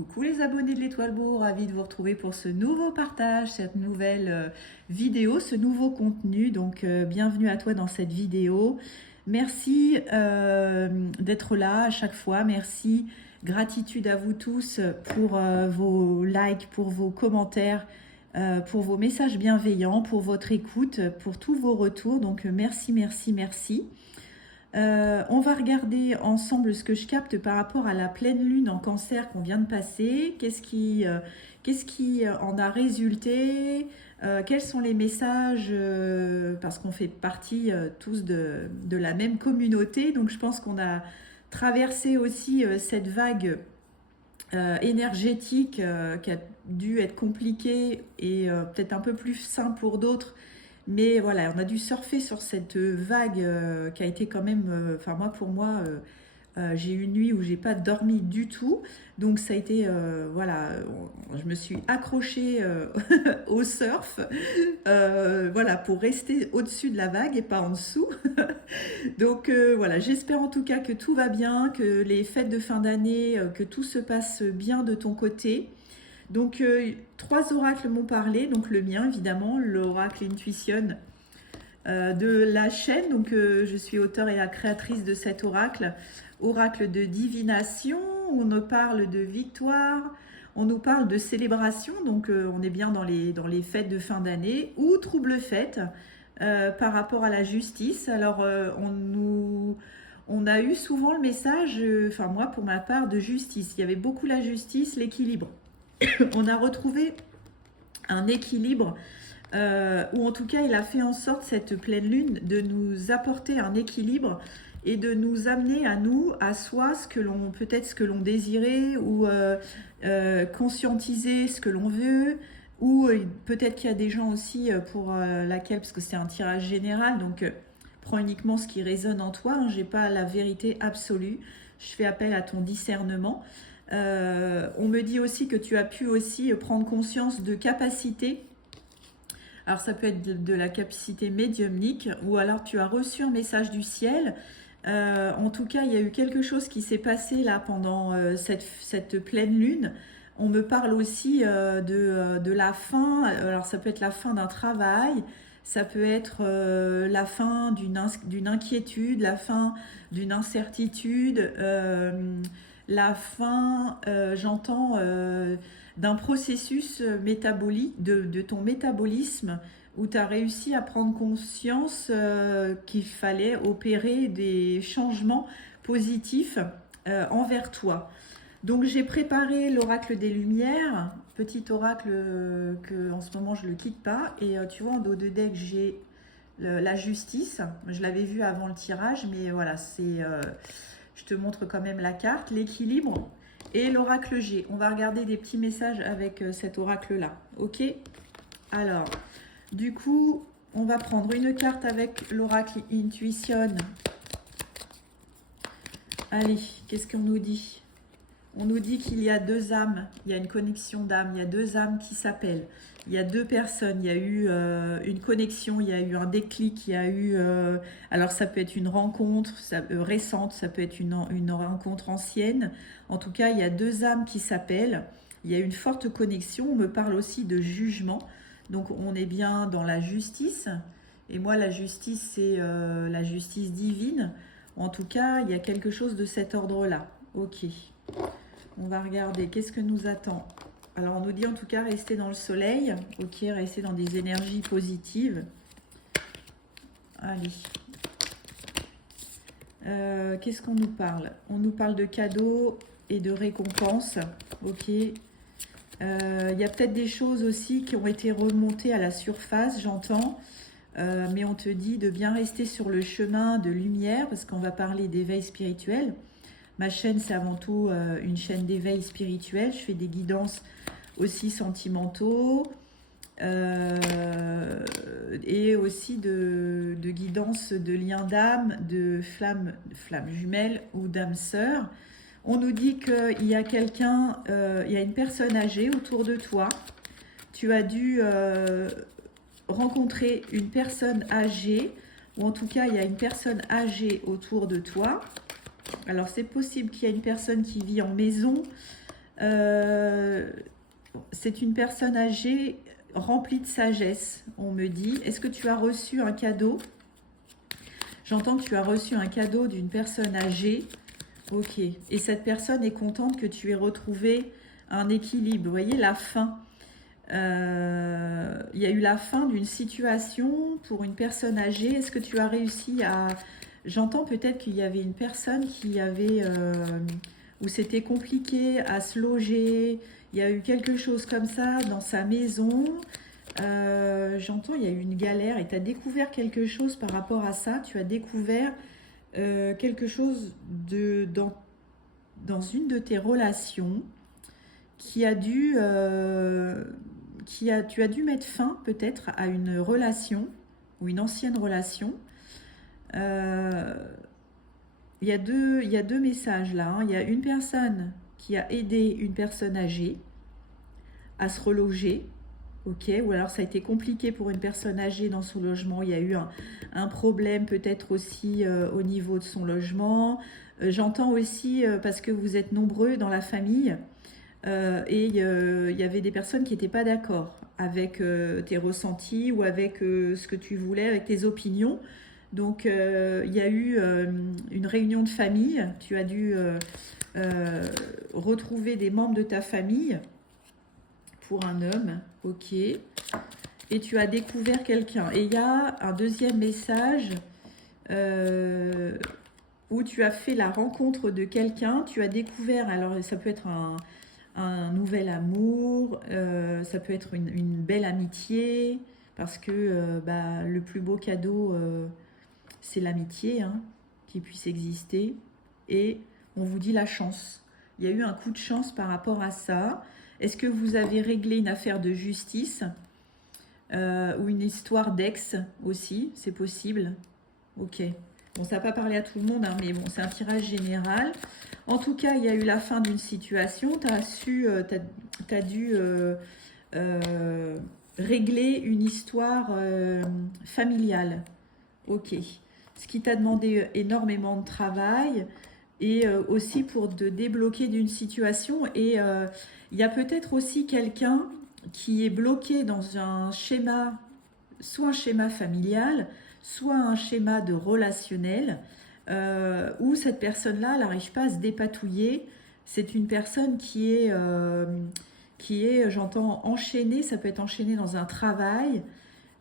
Coucou les abonnés de l'Étoile Beau, ravi de vous retrouver pour ce nouveau partage, cette nouvelle vidéo, ce nouveau contenu. Donc bienvenue à toi dans cette vidéo. Merci d'être là à chaque fois. Merci, gratitude à vous tous pour vos likes, pour vos commentaires, pour vos messages bienveillants, pour votre écoute, pour tous vos retours. Donc merci, merci, merci. On va regarder ensemble ce que je capte par rapport à la pleine lune en Cancer qu'on vient de passer. Qu'est-ce qui en a résulté? Quels sont les messages? Parce qu'on fait partie tous de la même communauté. Donc je pense qu'on a traversé aussi cette vague énergétique qui a dû être compliquée et peut-être un peu plus simple pour d'autres. Mais voilà, on a dû surfer sur cette vague qui a été quand même, enfin pour moi, j'ai eu une nuit où j'ai pas dormi du tout. Donc ça a été, voilà, je me suis accrochée au surf, voilà, pour rester au-dessus de la vague et pas en dessous. Donc voilà, j'espère en tout cas que tout va bien, que les fêtes de fin d'année, que tout se passe bien de ton côté. Donc, trois oracles m'ont parlé. Donc, le mien, évidemment, l'oracle Intuition de la chaîne. Donc, je suis auteure et la créatrice de cet oracle. Oracle de divination. On nous parle de victoire. On nous parle de célébration. Donc, on est bien dans les fêtes de fin d'année ou trouble fête par rapport à la justice. Alors, on a eu souvent le message, enfin, moi, pour ma part, de justice. Il y avait beaucoup la justice, l'équilibre. On a retrouvé un équilibre, ou en tout cas il a fait en sorte, cette pleine lune, de nous apporter un équilibre et de nous amener à nous, à soi, peut-être ce que l'on désirait, ou conscientiser ce que l'on veut, ou peut-être qu'il y a des gens aussi pour laquelle, parce que c'est un tirage général, donc prends uniquement ce qui résonne en toi, hein, j'ai pas la vérité absolue, je fais appel à ton discernement. On me dit aussi que tu as pu aussi prendre conscience de capacités. Alors ça peut être de la capacité médiumnique, ou alors tu as reçu un message du ciel. En tout cas, il y a eu quelque chose qui s'est passé là pendant cette pleine lune. On me parle aussi de la fin. Alors ça peut être la fin d'un travail, ça peut être la fin d'une inquiétude, la fin d'une incertitude, la fin, j'entends, d'un processus métabolique, de ton métabolisme, où tu as réussi à prendre conscience qu'il fallait opérer des changements positifs envers toi. Donc j'ai préparé l'oracle des Lumières, petit oracle que en ce moment je ne le quitte pas. Et tu vois, en dos de deck, j'ai la justice. Je l'avais vu avant le tirage, mais voilà, je te montre quand même la carte, l'équilibre et l'oracle G. On va regarder des petits messages avec cet oracle-là. Ok? Alors, du coup, on va prendre une carte avec l'oracle Intuition. Allez, qu'est-ce qu'on nous dit? On nous dit qu'il y a deux âmes, il y a une connexion d'âmes, il y a deux âmes qui s'appellent. Il y a deux personnes, il y a eu une connexion, il y a eu un déclic, il y a eu... alors ça peut être une rencontre récente, ça peut être une rencontre ancienne. En tout cas, il y a deux âmes qui s'appellent. Il y a une forte connexion. On me parle aussi de jugement. Donc on est bien dans la justice. Et moi, la justice, c'est la justice divine. En tout cas, il y a quelque chose de cet ordre-là. Ok. On va regarder, qu'est-ce que nous attend? Alors, on nous dit en tout cas rester dans le soleil. Ok, rester dans des énergies positives. Allez. Qu'est-ce qu'on nous parle? On nous parle de cadeaux et de récompenses. Ok. Il y a peut-être des choses aussi qui ont été remontées à la surface, j'entends. Mais on te dit de bien rester sur le chemin de lumière, parce qu'on va parler d'éveil spirituel. Ma chaîne, c'est avant tout une chaîne d'éveil spirituel. Je fais des guidances aussi sentimentaux et aussi de guidance de liens d'âme, de flammes jumelles ou d'âmes sœurs. On nous dit qu'il y a quelqu'un, il y a une personne âgée autour de toi. Tu as dû rencontrer une personne âgée, ou en tout cas, il y a une personne âgée autour de toi. Alors, c'est possible qu'il y ait une personne qui vit en maison, Euh, c'est une personne âgée remplie de sagesse, on me dit. Est-ce que tu as reçu un cadeau? J'entends que tu as reçu un cadeau d'une personne âgée. Ok. Et cette personne est contente que tu aies retrouvé un équilibre. Vous voyez, la fin. Il y a eu la fin d'une situation pour une personne âgée. Est-ce que tu as réussi à... J'entends peut-être qu'il y avait une personne qui avait... où c'était compliqué à se loger. Il y a eu quelque chose comme ça dans sa maison. J'entends il y a eu une galère et tu as découvert quelque chose par rapport à ça. Tu as découvert quelque chose dans une de tes relations qui a dû... tu as dû mettre fin peut-être à une relation ou une ancienne relation. Il y a deux messages là, hein. Il y a une personne qui a aidé une personne âgée à se reloger, ok, ou alors ça a été compliqué pour une personne âgée dans son logement. Il y a eu un problème peut-être aussi au niveau de son logement. J'entends aussi parce que vous êtes nombreux dans la famille. Et il y avait des personnes qui n'étaient pas d'accord avec tes ressentis ou avec ce que tu voulais, avec tes opinions. Donc il y a eu une réunion de famille, tu as dû retrouver des membres de ta famille pour un homme, ok, et tu as découvert quelqu'un. Et il y a un deuxième message où tu as fait la rencontre de quelqu'un, tu as découvert, alors ça peut être un nouvel amour, ça peut être une belle amitié, parce que le plus beau cadeau, c'est l'amitié, hein, qui puisse exister. Et on vous dit la chance. Il y a eu un coup de chance par rapport à ça. Est-ce que vous avez réglé une affaire de justice ou une histoire d'ex aussi? C'est possible. Ok. Bon, ça n'a pas parlé à tout le monde, hein, mais bon, c'est un tirage général. En tout cas, il y a eu la fin d'une situation. Tu as dû régler une histoire familiale. Ok. Ce qui t'a demandé énormément de travail et aussi pour te débloquer d'une situation. Et il y a peut-être aussi quelqu'un qui est bloqué dans un schéma, soit un schéma familial, soit un schéma de relationnel, où cette personne-là n'arrive pas à se dépatouiller. C'est une personne qui est, j'entends, enchaînée, ça peut être enchaîné dans un travail,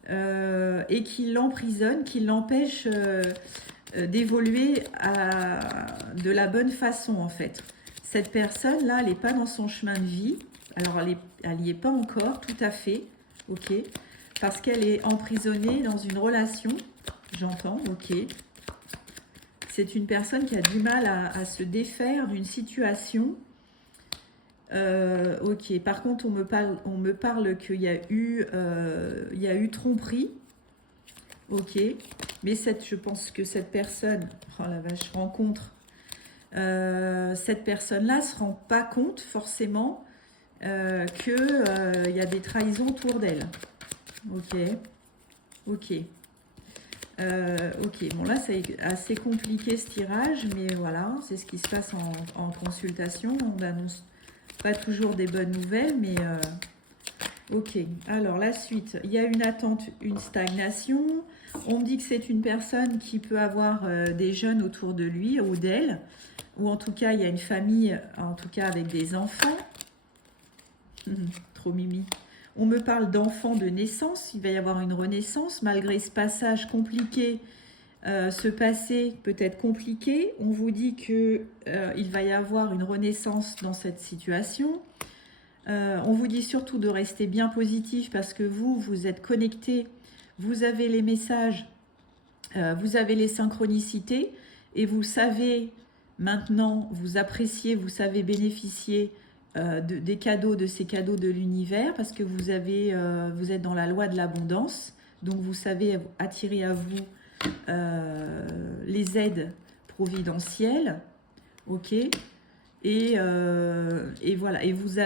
et qui l'emprisonne, qui l'empêche d'évoluer de la bonne façon en fait. Cette personne-là, elle n'est pas dans son chemin de vie, alors elle n'y est pas encore tout à fait, ok, parce qu'elle est emprisonnée dans une relation, j'entends, ok. C'est une personne qui a du mal à se défaire d'une situation. Ok, par contre, on me parle qu'il y a eu tromperie. Ok, mais je pense que cette personne, oh la vache, rencontre, cette personne-là ne se rend pas compte forcément qu'il y a des trahisons autour d'elle. Ok, ok. Ok, bon là c'est assez compliqué ce tirage, mais voilà, c'est ce qui se passe en consultation. On n'annonce pas toujours des bonnes nouvelles, mais ok. Alors la suite, il y a une attente, une stagnation. On me dit que c'est une personne qui peut avoir des jeunes autour de lui ou d'elle, ou en tout cas il y a une famille, en tout cas avec des enfants. Trop mimi. On me parle d'enfants de naissance, il va y avoir une renaissance, malgré ce passage compliqué, ce passé peut-être compliqué. On vous dit qu'il va y avoir une renaissance dans cette situation. On vous dit surtout de rester bien positif parce que vous êtes connecté, vous avez les messages, vous avez les synchronicités et vous savez maintenant, vous appréciez, vous savez bénéficier des cadeaux, de ces cadeaux de l'univers parce que vous êtes dans la loi de l'abondance, donc vous savez attirer à vous les aides providentielles, ok, et voilà, et vous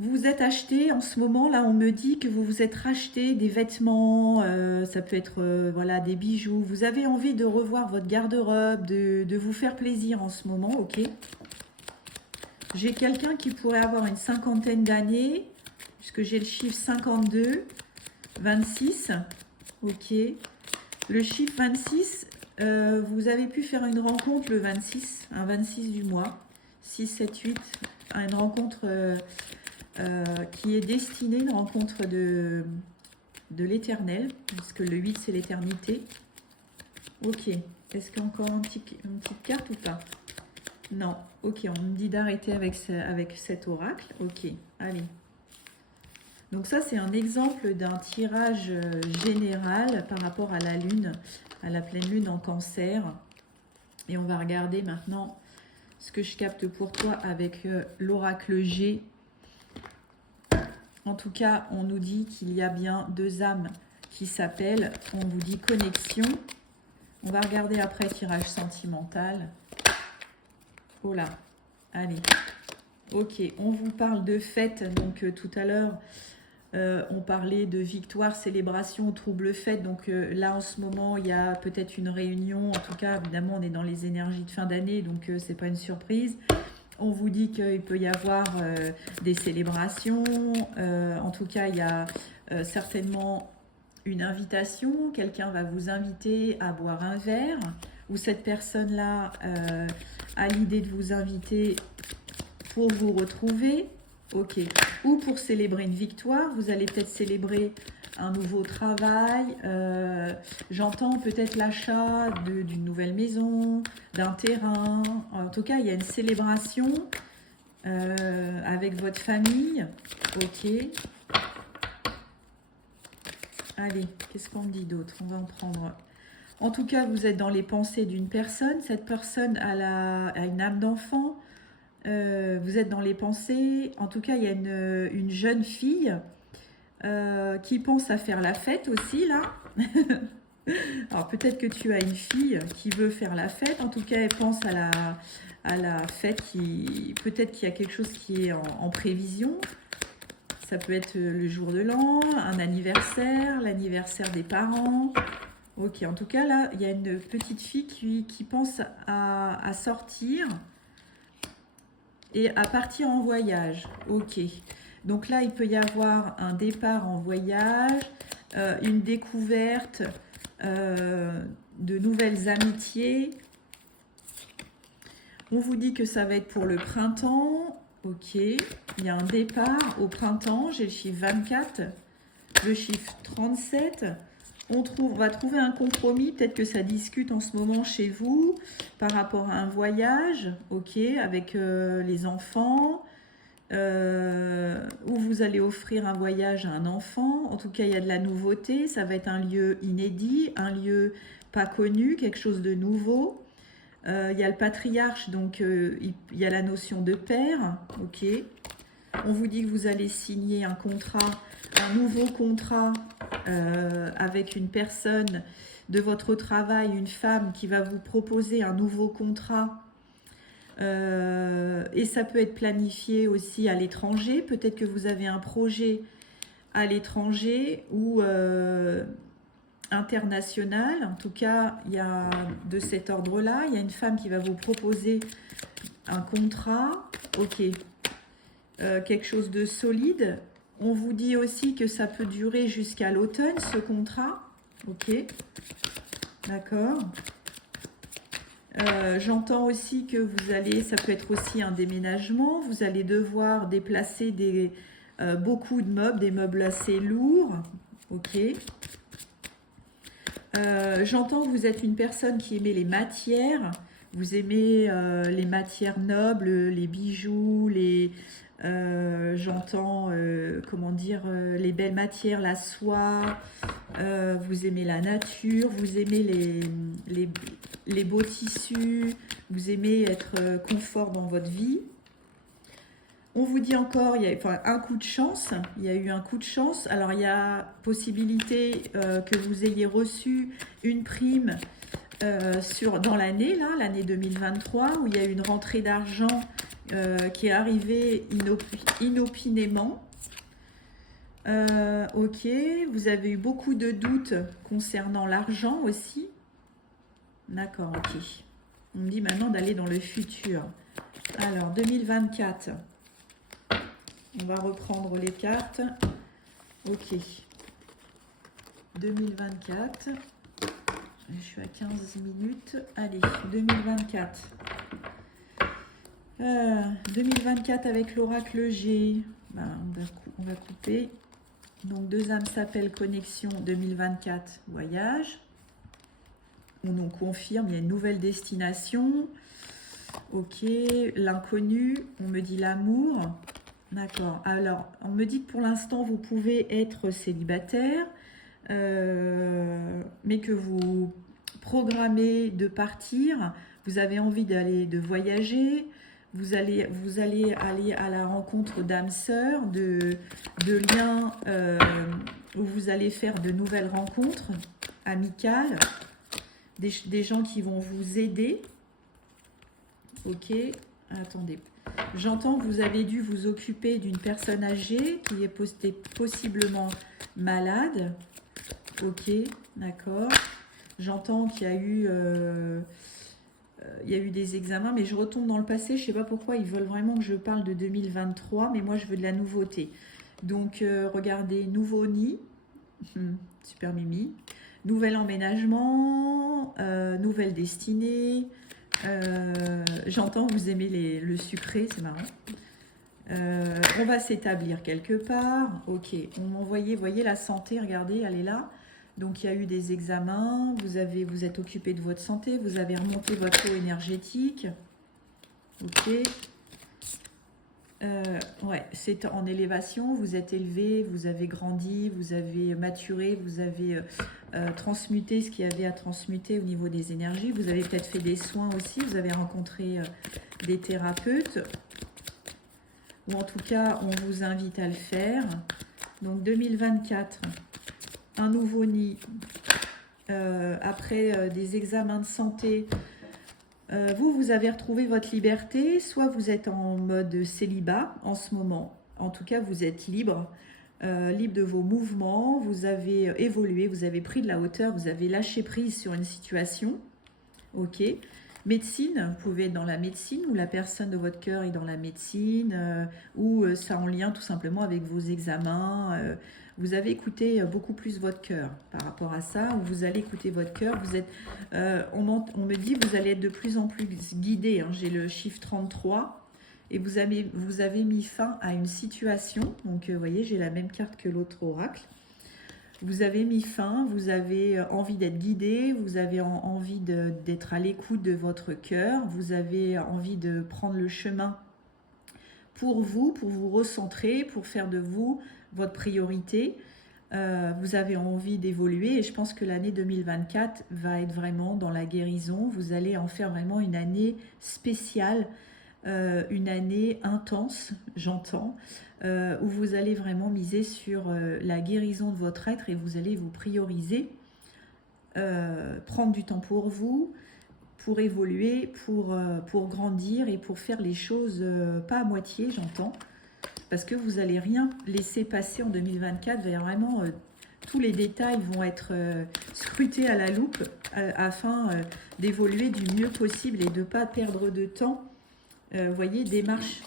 vous êtes acheté en ce moment, là on me dit que vous vous êtes racheté des vêtements, ça peut être voilà, des bijoux, vous avez envie de revoir votre garde-robe, de vous faire plaisir en ce moment, ok. J'ai quelqu'un qui pourrait avoir une cinquantaine d'années, puisque j'ai le chiffre 52, 26. Ok. Le chiffre 26, vous avez pu faire une rencontre le 26, un 26 du mois. 6, 7, 8, une rencontre qui est destinée, une rencontre de l'éternel, puisque le 8 c'est l'éternité. Ok. Est-ce qu'il y a encore une petite carte ou pas? Non. Ok, on me dit d'arrêter avec cet oracle. Ok, allez. Donc ça, c'est un exemple d'un tirage général par rapport à la lune, à la pleine lune en cancer. Et on va regarder maintenant ce que je capte pour toi avec l'oracle G. En tout cas, on nous dit qu'il y a bien deux âmes qui s'appellent. On vous dit connexion. On va regarder après tirage sentimental. Oh là, allez. Ok, on vous parle de fête. Donc tout à l'heure, on parlait de victoire, célébration, trouble fête. Donc là, en ce moment, il y a peut-être une réunion. En tout cas, évidemment, on est dans les énergies de fin d'année, donc c'est pas une surprise. On vous dit qu'il peut y avoir des célébrations. En tout cas, il y a certainement une invitation. Quelqu'un va vous inviter à boire un verre. Ou cette personne-là a l'idée de vous inviter pour vous retrouver. Ok. Ou pour célébrer une victoire. Vous allez peut-être célébrer un nouveau travail. J'entends peut-être l'achat d'une nouvelle maison, d'un terrain. En tout cas, il y a une célébration avec votre famille. Ok. Allez, qu'est-ce qu'on dit d'autre? On va en prendre. En tout cas, vous êtes dans les pensées d'une personne. Cette personne a une âme d'enfant. Vous êtes dans les pensées. En tout cas, il y a une jeune fille qui pense à faire la fête aussi, là. Alors, peut-être que tu as une fille qui veut faire la fête. En tout cas, elle pense à la fête. Peut-être qu'il y a quelque chose qui est en prévision. Ça peut être le jour de l'an, un anniversaire, l'anniversaire des parents. Ok, en tout cas, là, il y a une petite fille qui pense à sortir et à partir en voyage. Ok, donc là, il peut y avoir un départ en voyage, une découverte de nouvelles amitiés. On vous dit que ça va être pour le printemps. Ok, il y a un départ au printemps. J'ai le chiffre 24, le chiffre 37. On va trouver un compromis, peut-être que ça discute en ce moment chez vous par rapport à un voyage, ok, avec les enfants, où vous allez offrir un voyage à un enfant. En tout cas, il y a de la nouveauté, ça va être un lieu inédit, un lieu pas connu, quelque chose de nouveau. Il y a le patriarche, donc il y a la notion de père, ok. On vous dit que vous allez signer un contrat, un nouveau contrat avec une personne de votre travail, une femme qui va vous proposer un nouveau contrat. Et ça peut être planifié aussi à l'étranger. Peut-être que vous avez un projet à l'étranger ou international. En tout cas, il y a de cet ordre-là. Il y a une femme qui va vous proposer un contrat. Ok. Quelque chose de solide. On vous dit aussi que ça peut durer jusqu'à l'automne, ce contrat. Ok. D'accord. J'entends aussi que vous allez, ça peut être aussi un déménagement. Vous allez devoir déplacer beaucoup de meubles, des meubles assez lourds. Ok. J'entends que vous êtes une personne qui aimait les matières. Vous aimez les matières nobles, les bijoux, j'entends, comment dire, les belles matières, la soie. Vous aimez la nature, vous aimez les beaux tissus, vous aimez être confort dans votre vie. On vous dit encore, il y a un coup de chance, il y a eu un coup de chance. Alors, il y a possibilité que vous ayez reçu une prime dans l'année, là, l'année 2023, où il y a eu une rentrée d'argent qui est arrivée inopinément. Ok, vous avez eu beaucoup de doutes concernant l'argent aussi. D'accord, ok. On me dit maintenant d'aller dans le futur. Alors, 2024. On va reprendre les cartes. Ok. 2024. Je suis à 15 minutes. Allez, 2024. 2024 avec l'oracle G. Ben, on va couper. Donc, deux âmes s'appellent connexion 2024 voyage. On nous confirme, il y a une nouvelle destination. Ok, l'inconnu, on me dit l'amour. D'accord, alors on me dit que pour l'instant vous pouvez être célibataire, mais que vous programmez de partir, vous avez envie de voyager, vous allez aller à la rencontre d'âmes sœurs, de liens où vous allez faire de nouvelles rencontres amicales, des gens qui vont vous aider. Ok, attendez. J'entends que vous avez dû vous occuper d'une personne âgée qui est possiblement malade. Ok, d'accord. J'entends qu'il y a eu des examens, mais je retombe dans le passé. Je ne sais pas pourquoi ils veulent vraiment que je parle de 2023, mais moi je veux de la nouveauté. Donc regardez, nouveau nid, super mimi, nouvel emménagement, nouvelle destinée. J'entends que vous aimez le sucré, c'est marrant. On va s'établir quelque part. Ok, on m'envoyait, voyez la santé, regardez, elle est là. Donc il y a eu des examens, vous êtes occupé de votre santé, vous avez remonté votre eau énergétique. Ok. Ouais, c'est en élévation, vous êtes élevé, vous avez grandi, vous avez maturé, vous avez transmuté ce qu'il y avait à transmuter au niveau des énergies. Vous avez peut-être fait des soins aussi, vous avez rencontré des thérapeutes, ou en tout cas, on vous invite à le faire. Donc 2024, un nouveau nid, après des examens de santé. Vous avez retrouvé votre liberté, soit vous êtes en mode célibat en ce moment. En tout cas, vous êtes libre, libre de vos mouvements, vous avez évolué, vous avez pris de la hauteur, vous avez lâché prise sur une situation. Ok. Médecine, vous pouvez être dans la médecine ou la personne de votre cœur est dans la médecine ou ça en lien tout simplement avec vos examens. Vous avez écouté beaucoup plus votre cœur par rapport à ça, ou vous allez écouter votre cœur. Vous êtes, on me dit que vous allez être de plus en plus guidé. Hein. J'ai le chiffre 33 et vous avez mis fin à une situation. Donc, vous voyez, j'ai la même carte que l'autre oracle. Vous avez mis fin, vous avez envie d'être guidé, vous avez envie d'être à l'écoute de votre cœur, vous avez envie de prendre le chemin pour vous recentrer, pour faire de vous votre priorité. Vous avez envie d'évoluer et je pense que l'année 2024 va être vraiment dans la guérison. Vous allez en faire vraiment une année spéciale, une année intense, j'entends, où vous allez vraiment miser sur la guérison de votre être et vous allez vous prioriser, prendre du temps pour vous, pour évoluer, pour grandir et pour faire les choses pas à moitié, j'entends, parce que vous n'allez rien laisser passer en 2024, vraiment tous les détails vont être scrutés à la loupe afin d'évoluer du mieux possible et de ne pas perdre de temps. Vous voyez, démarche.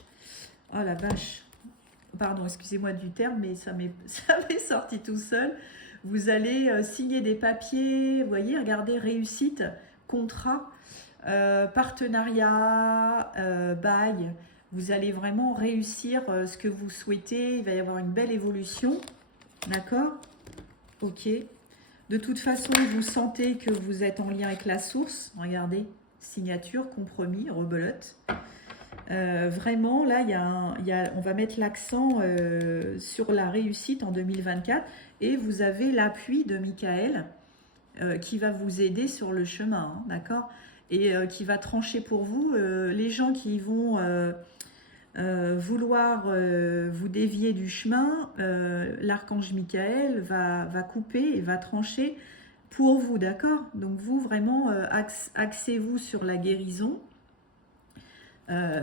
Oh la vache. Pardon, excusez-moi du terme, mais ça m'est sorti tout seul. Vous allez signer des papiers, vous voyez, regardez, réussite, contrat, partenariat, bail. Vous allez vraiment réussir ce que vous souhaitez. Il va y avoir une belle évolution. D'accord? Ok. De toute façon, vous sentez que vous êtes en lien avec la source. Regardez, signature, compromis, rebelote. Vraiment, là, on va mettre l'accent sur la réussite en 2024 et vous avez l'appui de Michael qui va vous aider sur le chemin, hein, d'accord? Et qui va trancher pour vous. Les gens qui vont vouloir vous dévier du chemin, l'archange Michael va couper et va trancher pour vous, d'accord? Donc vous, vraiment, axez-vous sur la guérison.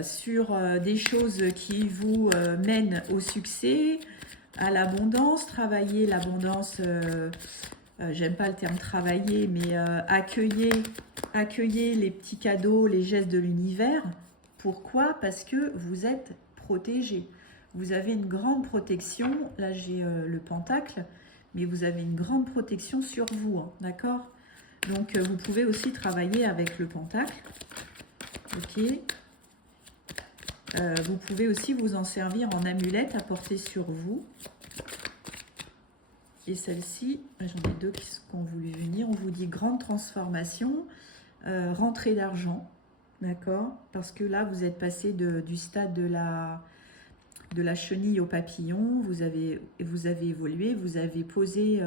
Sur des choses qui vous mènent au succès, à l'abondance, travailler l'abondance, j'aime pas le terme travailler, mais accueillez les petits cadeaux, les gestes de l'univers, Pourquoi? Parce que vous êtes protégé. Vous avez une grande protection. Là, j'ai le pentacle, mais vous avez une grande protection sur vous, hein, d'accord? Donc, vous pouvez aussi travailler avec le pentacle. Ok. Vous pouvez aussi vous en servir en amulette à porter sur vous. Et celle-ci, j'en ai deux qui ont voulu venir. On vous dit grande transformation, rentrée d'argent, d'accord? Parce que là, vous êtes passé du stade de la chenille au papillon. Vous avez évolué, vous avez posé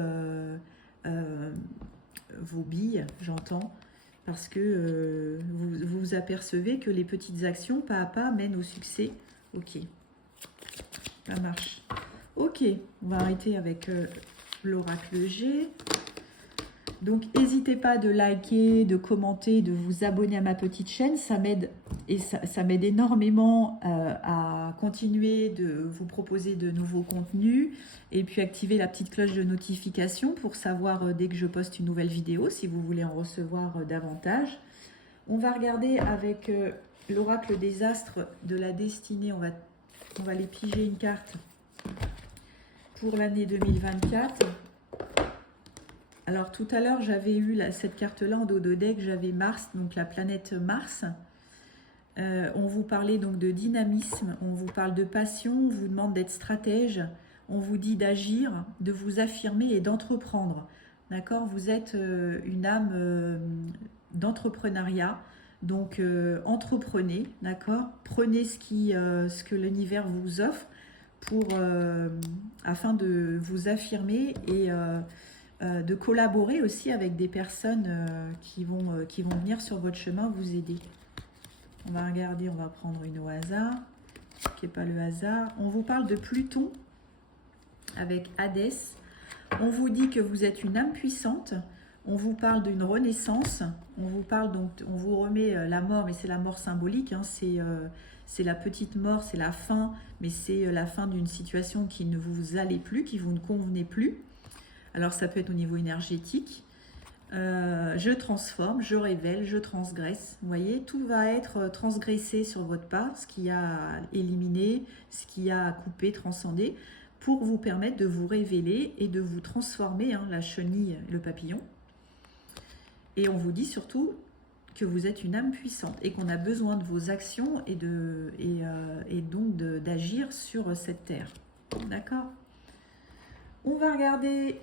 vos billes, j'entends. Parce que vous apercevez que les petites actions, pas à pas, mènent au succès. Ok, ça marche. Ok, on va arrêter avec l'oracle G. Donc, n'hésitez pas de liker, de commenter, de vous abonner à ma petite chaîne. Ça m'aide et ça m'aide énormément à continuer de vous proposer de nouveaux contenus. Et puis, activer la petite cloche de notification pour savoir dès que je poste une nouvelle vidéo, si vous voulez en recevoir davantage. On va regarder avec l'oracle des astres de la destinée. On va les piger une carte pour l'année 2024. Alors tout à l'heure, j'avais eu cette carte-là en dos de deck, j'avais Mars, donc la planète Mars. On vous parlait donc de dynamisme, on vous parle de passion, on vous demande d'être stratège, on vous dit d'agir, de vous affirmer et d'entreprendre. D'accord? Vous êtes une âme d'entrepreneuriat, donc entreprenez, d'accord? Prenez ce que l'univers vous offre afin de vous affirmer et de collaborer aussi avec des personnes qui vont venir sur votre chemin vous aider. On va regarder, on va prendre une au hasard, qui n'est pas le hasard. On vous parle de Pluton avec Hadès. On vous dit que vous êtes une âme puissante. On vous parle d'une renaissance. On vous parle donc, on vous remet la mort, mais c'est la mort symbolique. Hein, c'est la petite mort, c'est la fin, mais c'est la fin d'une situation qui ne vous allait plus, qui vous ne convenait plus. Alors ça peut être au niveau énergétique. Je transforme, je révèle, je transgresse. Vous voyez, tout va être transgressé sur votre part, ce qui a éliminé, ce qui a coupé, transcendé, pour vous permettre de vous révéler et de vous transformer, hein, la chenille, le papillon. Et on vous dit surtout que vous êtes une âme puissante et qu'on a besoin de vos actions et donc d'agir sur cette terre. D'accord? On va regarder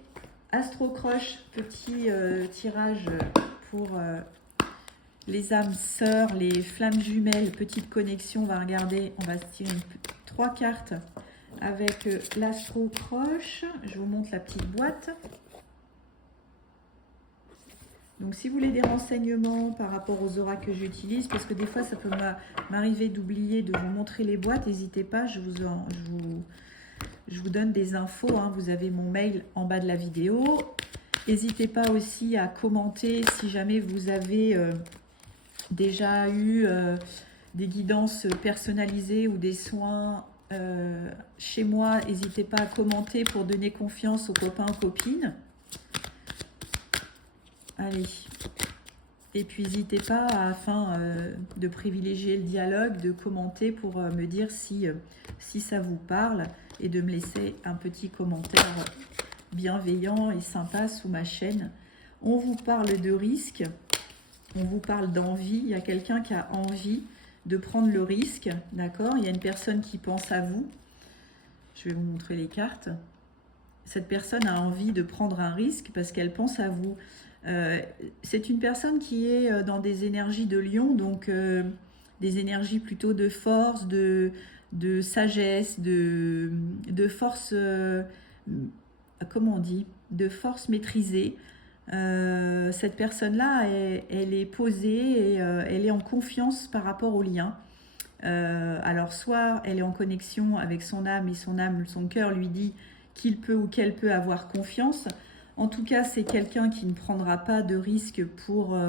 Astro Crush, petit tirage pour les âmes sœurs, les flammes jumelles, petite connexion. On va regarder, on va se tirer 3 cartes avec l'Astro Crush. Je vous montre la petite boîte. Donc, si vous voulez des renseignements par rapport aux oracles que j'utilise, parce que des fois, ça peut m'arriver d'oublier de vous montrer les boîtes, n'hésitez pas, je vous donne des infos, hein. Vous avez mon mail en bas de la vidéo. N'hésitez pas aussi à commenter si jamais vous avez déjà eu des guidances personnalisées ou des soins chez moi. N'hésitez pas à commenter pour donner confiance aux copains, aux copines. Allez. Et puis n'hésitez pas, afin de privilégier le dialogue, de commenter pour me dire si ça vous parle et de me laisser un petit commentaire bienveillant et sympa sous ma chaîne. On vous parle de risque, on vous parle d'envie. Il y a quelqu'un qui a envie de prendre le risque, d'accord? Il y a une personne qui pense à vous. Je vais vous montrer les cartes. Cette personne a envie de prendre un risque parce qu'elle pense à vous. C'est une personne qui est dans des énergies de lion, donc des énergies plutôt de force, de sagesse, de force, comment on dit, de force maîtrisée. Cette personne-là, elle est posée et elle est en confiance par rapport au lien. Alors soit elle est en connexion avec son âme et son cœur lui dit qu'il peut ou qu'elle peut avoir confiance. En tout cas, c'est quelqu'un qui ne prendra pas de risque pour...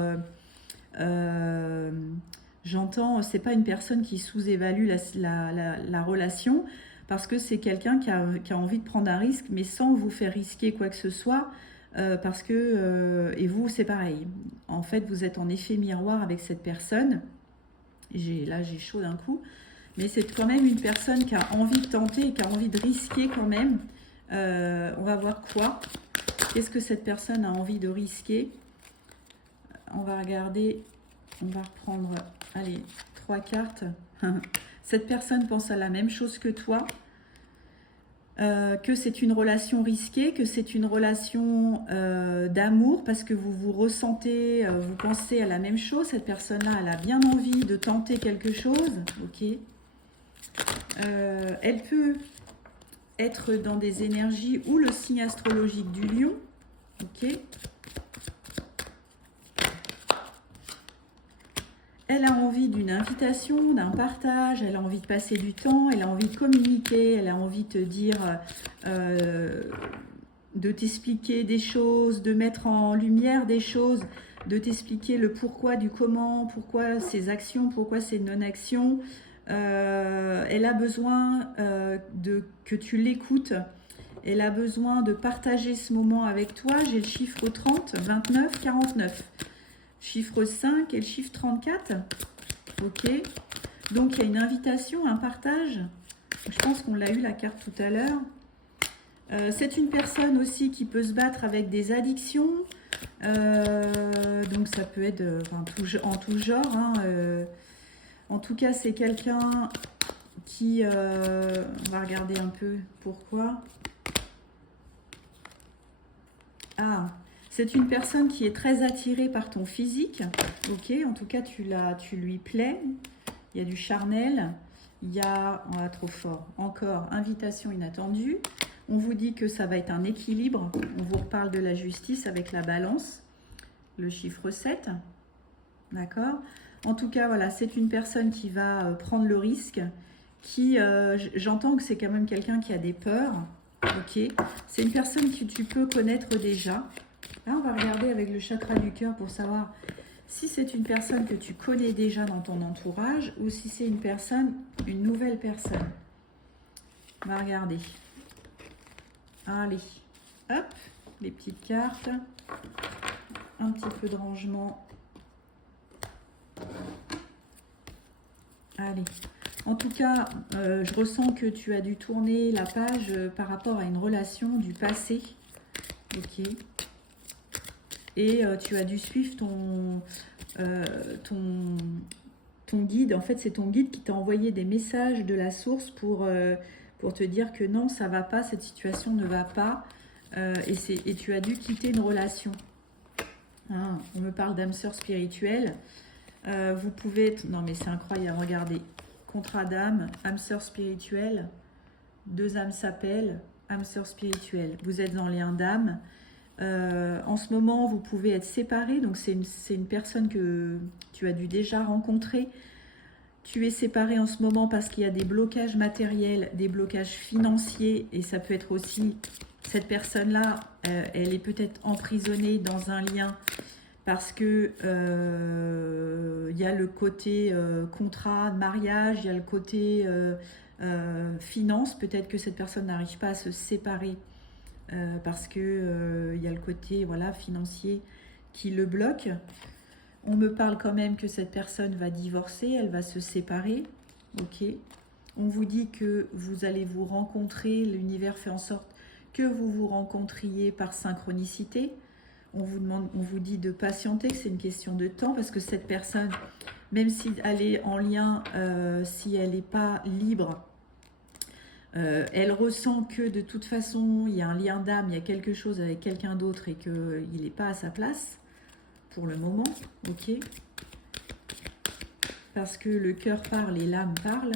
j'entends, c'est pas une personne qui sous-évalue la relation, parce que c'est quelqu'un qui a envie de prendre un risque, mais sans vous faire risquer quoi que ce soit, parce que... et vous, c'est pareil. En fait, vous êtes en effet miroir avec cette personne, Là, j'ai chaud d'un coup. Mais c'est quand même une personne qui a envie de tenter, qui a envie de risquer quand même. On va voir quoi. Qu'est-ce que cette personne a envie de risquer? On va regarder. On va reprendre, allez, 3 cartes. Cette personne pense à la même chose que toi. Que c'est une relation risquée, que c'est une relation d'amour parce que vous vous ressentez, vous pensez à la même chose. Cette personne-là, elle a bien envie de tenter quelque chose. Ok. Elle peut être dans des énergies ou le signe astrologique du lion. Ok. Elle a envie d'une invitation, d'un partage, elle a envie de passer du temps, elle a envie de communiquer, elle a envie de te dire, de t'expliquer des choses, de mettre en lumière des choses, de t'expliquer le pourquoi du comment, pourquoi ses actions, pourquoi ses non-actions. Elle a besoin que tu l'écoutes. Elle a besoin de partager ce moment avec toi. J'ai le chiffre 30, 29, 49. Chiffre 5 et le chiffre 34. Ok. Donc, il y a une invitation, un partage. Je pense qu'on l'a eu la carte tout à l'heure. C'est une personne aussi qui peut se battre avec des addictions. Donc, ça peut être en tout genre. Hein. En tout cas, c'est quelqu'un qui... on va regarder un peu pourquoi. Ah, c'est une personne qui est très attirée par ton physique. Ok, en tout cas, tu lui plais. Il y a du charnel. Il y a... Oh, trop fort. Encore, invitation inattendue. On vous dit que ça va être un équilibre. On vous reparle de la justice avec la balance. Le chiffre 7. D'accord. En tout cas, voilà, c'est une personne qui va prendre le risque. J'entends que c'est quand même quelqu'un qui a des peurs. Ok. C'est une personne que tu peux connaître déjà. Là, on va regarder avec le chakra du cœur pour savoir si c'est une personne que tu connais déjà dans ton entourage ou si c'est une nouvelle personne. On va regarder. Allez, hop, les petites cartes. Un petit peu de rangement. Allez. En tout cas, je ressens que tu as dû tourner la page par rapport à une relation du passé. Ok. Et tu as dû suivre ton guide. En fait, c'est ton guide qui t'a envoyé des messages de la source pour te dire que non, ça ne va pas, cette situation ne va pas. Et tu as dû quitter une relation. Hein, on me parle d'âme sœur spirituelle. Vous pouvez... Non, mais c'est incroyable, regardez. Contrat d'âme, âme sœur spirituelle. 2 âmes s'appellent, âme sœur spirituelle. Vous êtes en lien d'âme. En ce moment, vous pouvez être séparés. Donc, c'est une personne que tu as dû déjà rencontrer. Tu es séparé en ce moment parce qu'il y a des blocages matériels, des blocages financiers. Et ça peut être aussi, cette personne-là, elle est peut-être emprisonnée dans un lien parce que il y a le côté contrat, mariage, il y a le côté finance. Peut-être que cette personne n'arrive pas à se séparer parce que y a le côté financier qui le bloque. On me parle quand même que cette personne va divorcer, elle va se séparer. Ok. On vous dit que vous allez vous rencontrer, l'univers fait en sorte que vous vous rencontriez par synchronicité. On vous dit de patienter, que c'est une question de temps, parce que cette personne, même si elle est en lien, si elle n'est pas libre, elle ressent que de toute façon, il y a un lien d'âme, il y a quelque chose avec quelqu'un d'autre et qu'il n'est pas à sa place pour le moment, ok? Parce que le cœur parle et l'âme parle.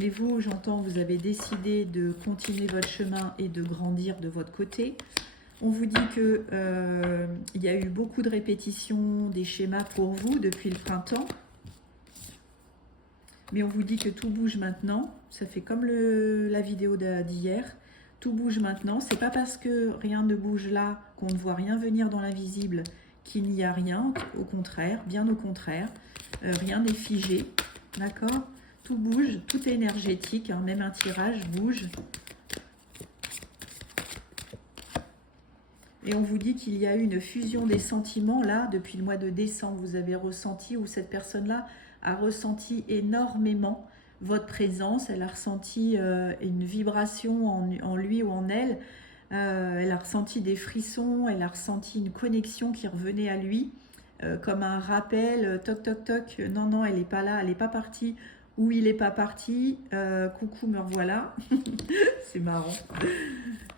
Mais vous, j'entends, vous avez décidé de continuer votre chemin et de grandir de votre côté. On vous dit que il y a eu beaucoup de répétitions des schémas pour vous depuis le printemps. Mais on vous dit que tout bouge maintenant. Ça fait comme la vidéo d'hier. Tout bouge maintenant. C'est pas parce que rien ne bouge là, qu'on ne voit rien venir dans l'invisible, qu'il n'y a rien. Au contraire, bien au contraire. Rien n'est figé. D'accord ? Tout bouge, tout est énergétique. Hein, même un tirage bouge. Et on vous dit qu'il y a eu une fusion des sentiments, là, depuis le mois de décembre. Vous avez ressenti, ou cette personne-là a ressenti énormément votre présence. Elle a ressenti une vibration en lui ou en elle. Elle a ressenti des frissons, elle a ressenti une connexion qui revenait à lui, comme un rappel, toc toc toc, non non, elle n'est pas là, elle n'est pas partie, ou il n'est pas parti, coucou, me revoilà. C'est marrant.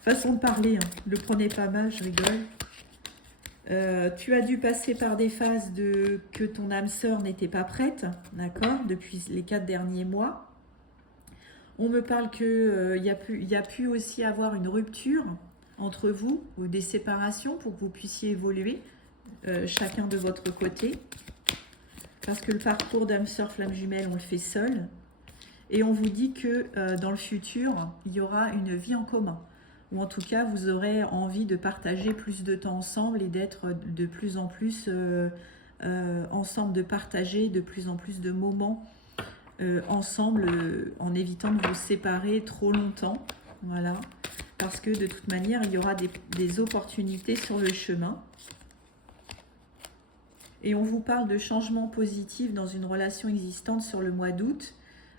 Façon de parler, hein. Le prenez pas mal, je rigole. Tu as dû passer par des phases que ton âme sœur n'était pas prête, d'accord, depuis les 4 derniers mois. On me parle qu'il y a pu aussi avoir une rupture entre vous ou des séparations pour que vous puissiez évoluer chacun de votre côté. Parce que le parcours d'âme sœur flamme jumelle, on le fait seul. Et on vous dit que dans le futur, il y aura une vie en commun. Ou en tout cas, vous aurez envie de partager plus de temps ensemble et d'être de plus en plus ensemble, de partager de plus en plus de moments ensemble en évitant de vous séparer trop longtemps. Voilà. Parce que de toute manière, il y aura des opportunités sur le chemin. Et on vous parle de changements positifs dans une relation existante sur le mois d'août.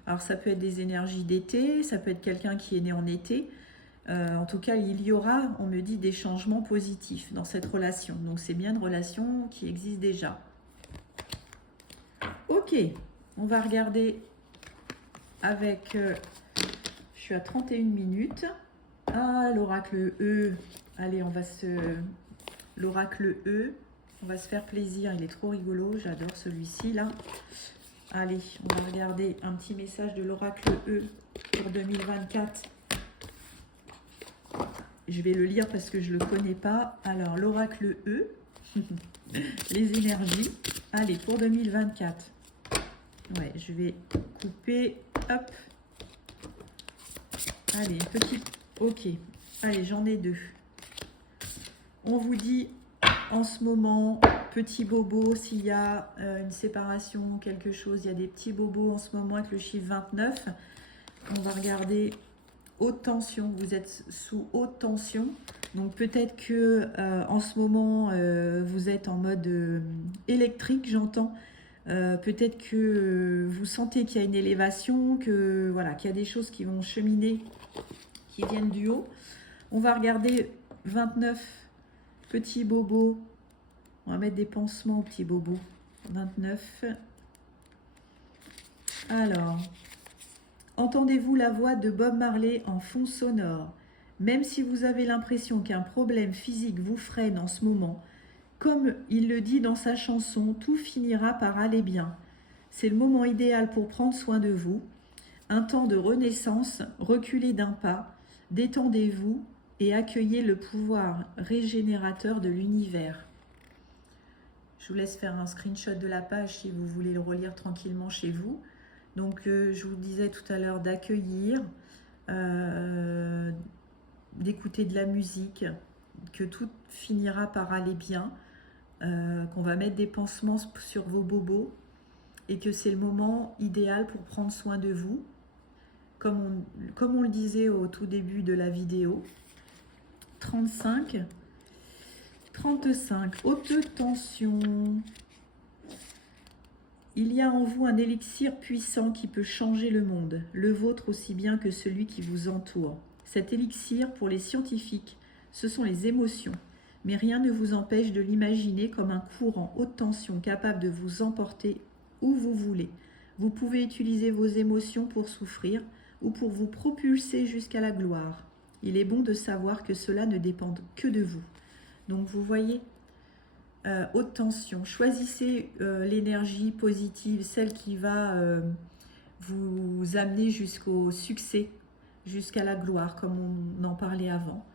Alors ça peut être des énergies d'été, ça peut être quelqu'un qui est né en été. En tout cas, il y aura, on me dit, des changements positifs dans cette relation. Donc c'est bien une relation qui existe déjà. Ok, on va regarder avec... je suis à 31 minutes. Ah, l'oracle E. Allez, on va se... L'oracle E. On va se faire plaisir. Il est trop rigolo. J'adore celui-ci, là. Allez, on va regarder un petit message de l'oracle E pour 2024. Je vais le lire parce que je ne le connais pas. Alors, l'oracle E. Les énergies. Allez, pour 2024. Ouais, je vais couper. Hop. Allez, petit... Ok. Allez, j'en ai 2. On vous dit, en ce moment, petit bobo, s'il y a une séparation, quelque chose, il y a des petits bobos en ce moment avec le chiffre 29. On va regarder haute tension. Vous êtes sous haute tension. Donc peut-être que en ce moment, vous êtes en mode électrique, j'entends. Peut-être que vous sentez qu'il y a une élévation, que voilà, qu'il y a des choses qui vont cheminer, qui viennent du haut. On va regarder 29 petits bobos. On va mettre des pansements aux petits bobos. 29. Alors, entendez-vous la voix de Bob Marley en fond sonore? Même si vous avez l'impression qu'un problème physique vous freine en ce moment, comme il le dit dans sa chanson, tout finira par aller bien. C'est le moment idéal pour prendre soin de vous. Un temps de renaissance, reculez d'un pas, détendez-vous et accueillez le pouvoir régénérateur de l'univers. Je vous laisse faire un screenshot de la page si vous voulez le relire tranquillement chez vous. Donc, je vous disais tout à l'heure d'accueillir, d'écouter de la musique, que tout finira par aller bien, qu'on va mettre des pansements sur vos bobos et que c'est le moment idéal pour prendre soin de vous. Comme on le disait au tout début de la vidéo. 35, 35, haute tension. Il y a en vous un élixir puissant qui peut changer le monde, le vôtre aussi bien que celui qui vous entoure. Cet élixir, pour les scientifiques, ce sont les émotions. Mais rien ne vous empêche de l'imaginer comme un courant haute tension capable de vous emporter où vous voulez. Vous pouvez utiliser vos émotions pour souffrir ou pour vous propulser jusqu'à la gloire. Il est bon de savoir que cela ne dépend que de vous. Donc vous voyez, haute tension. Choisissez l'énergie positive, celle qui va vous amener jusqu'au succès, jusqu'à la gloire, comme on en parlait avant.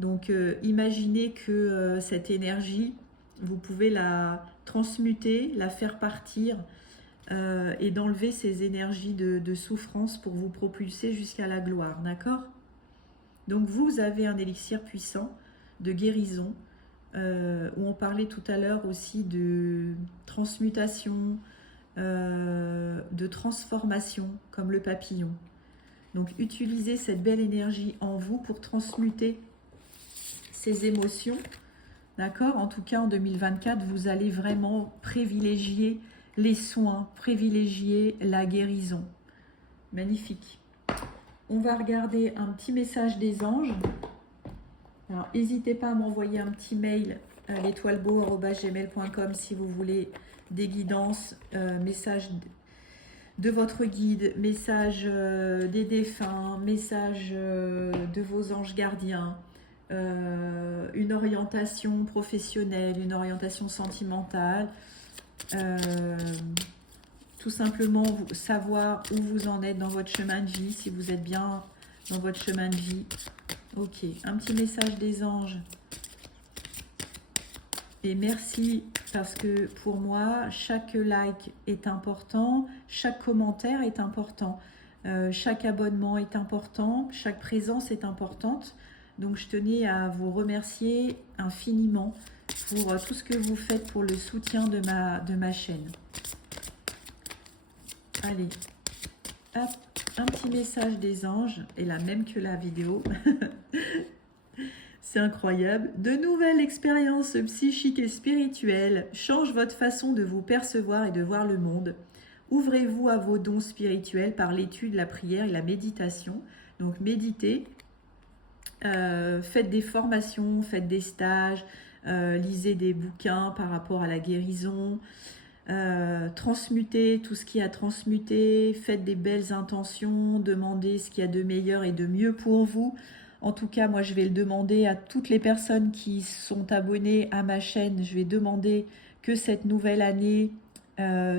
Donc imaginez que cette énergie, vous pouvez la transmuter, la faire partir et d'enlever ces énergies de souffrance pour vous propulser jusqu'à la gloire, d'accord? Donc vous avez un élixir puissant de guérison, où on parlait tout à l'heure aussi de transmutation, de transformation, comme le papillon. Donc utilisez cette belle énergie en vous pour transmuter ces émotions D'accord? En tout cas, en 2024, vous allez vraiment privilégier les soins, privilégier la guérison. Magnifique. On va regarder un petit message des anges. Alors, n'hésitez pas à m'envoyer un petit mail à l'étoilebeau@gmail.com si vous voulez des guidances, messages de votre guide, messages des défunts, messages de vos anges gardiens, une orientation professionnelle, une orientation sentimentale, tout simplement savoir où vous en êtes dans votre chemin de vie, si vous êtes bien dans votre chemin de vie. Ok, un petit message des anges. Et merci parce que pour moi, chaque like est important, chaque commentaire est important, chaque abonnement est important, chaque présence est importante. Donc je tenais à vous remercier infiniment pour tout ce que vous faites pour le soutien de ma chaîne. Allez, hop, un petit message des anges, et la même que la vidéo. C'est incroyable. De nouvelles expériences psychiques et spirituelles changent votre façon de vous percevoir et de voir le monde. Ouvrez-vous à vos dons spirituels par l'étude, la prière et la méditation. Donc méditez, faites des formations, faites des stages, lisez des bouquins par rapport à la guérison, transmutez tout ce qui a transmuté, faites des belles intentions, demandez ce qu'il y a de meilleur et de mieux pour vous. En tout cas, moi, je vais le demander à toutes les personnes qui sont abonnées à ma chaîne. Je vais demander que cette nouvelle année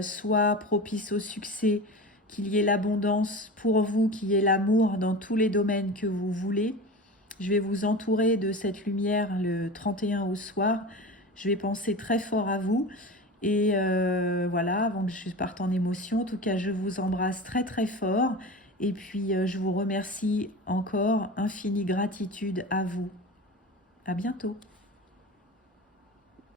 soit propice au succès, qu'il y ait l'abondance pour vous, qu'il y ait l'amour dans tous les domaines que vous voulez. Je vais vous entourer de cette lumière le 31 au soir. Je vais penser très fort à vous. Et voilà, avant que je parte en émotion, en tout cas, je vous embrasse très très fort. Et puis, je vous remercie encore, infinie gratitude à vous. À bientôt.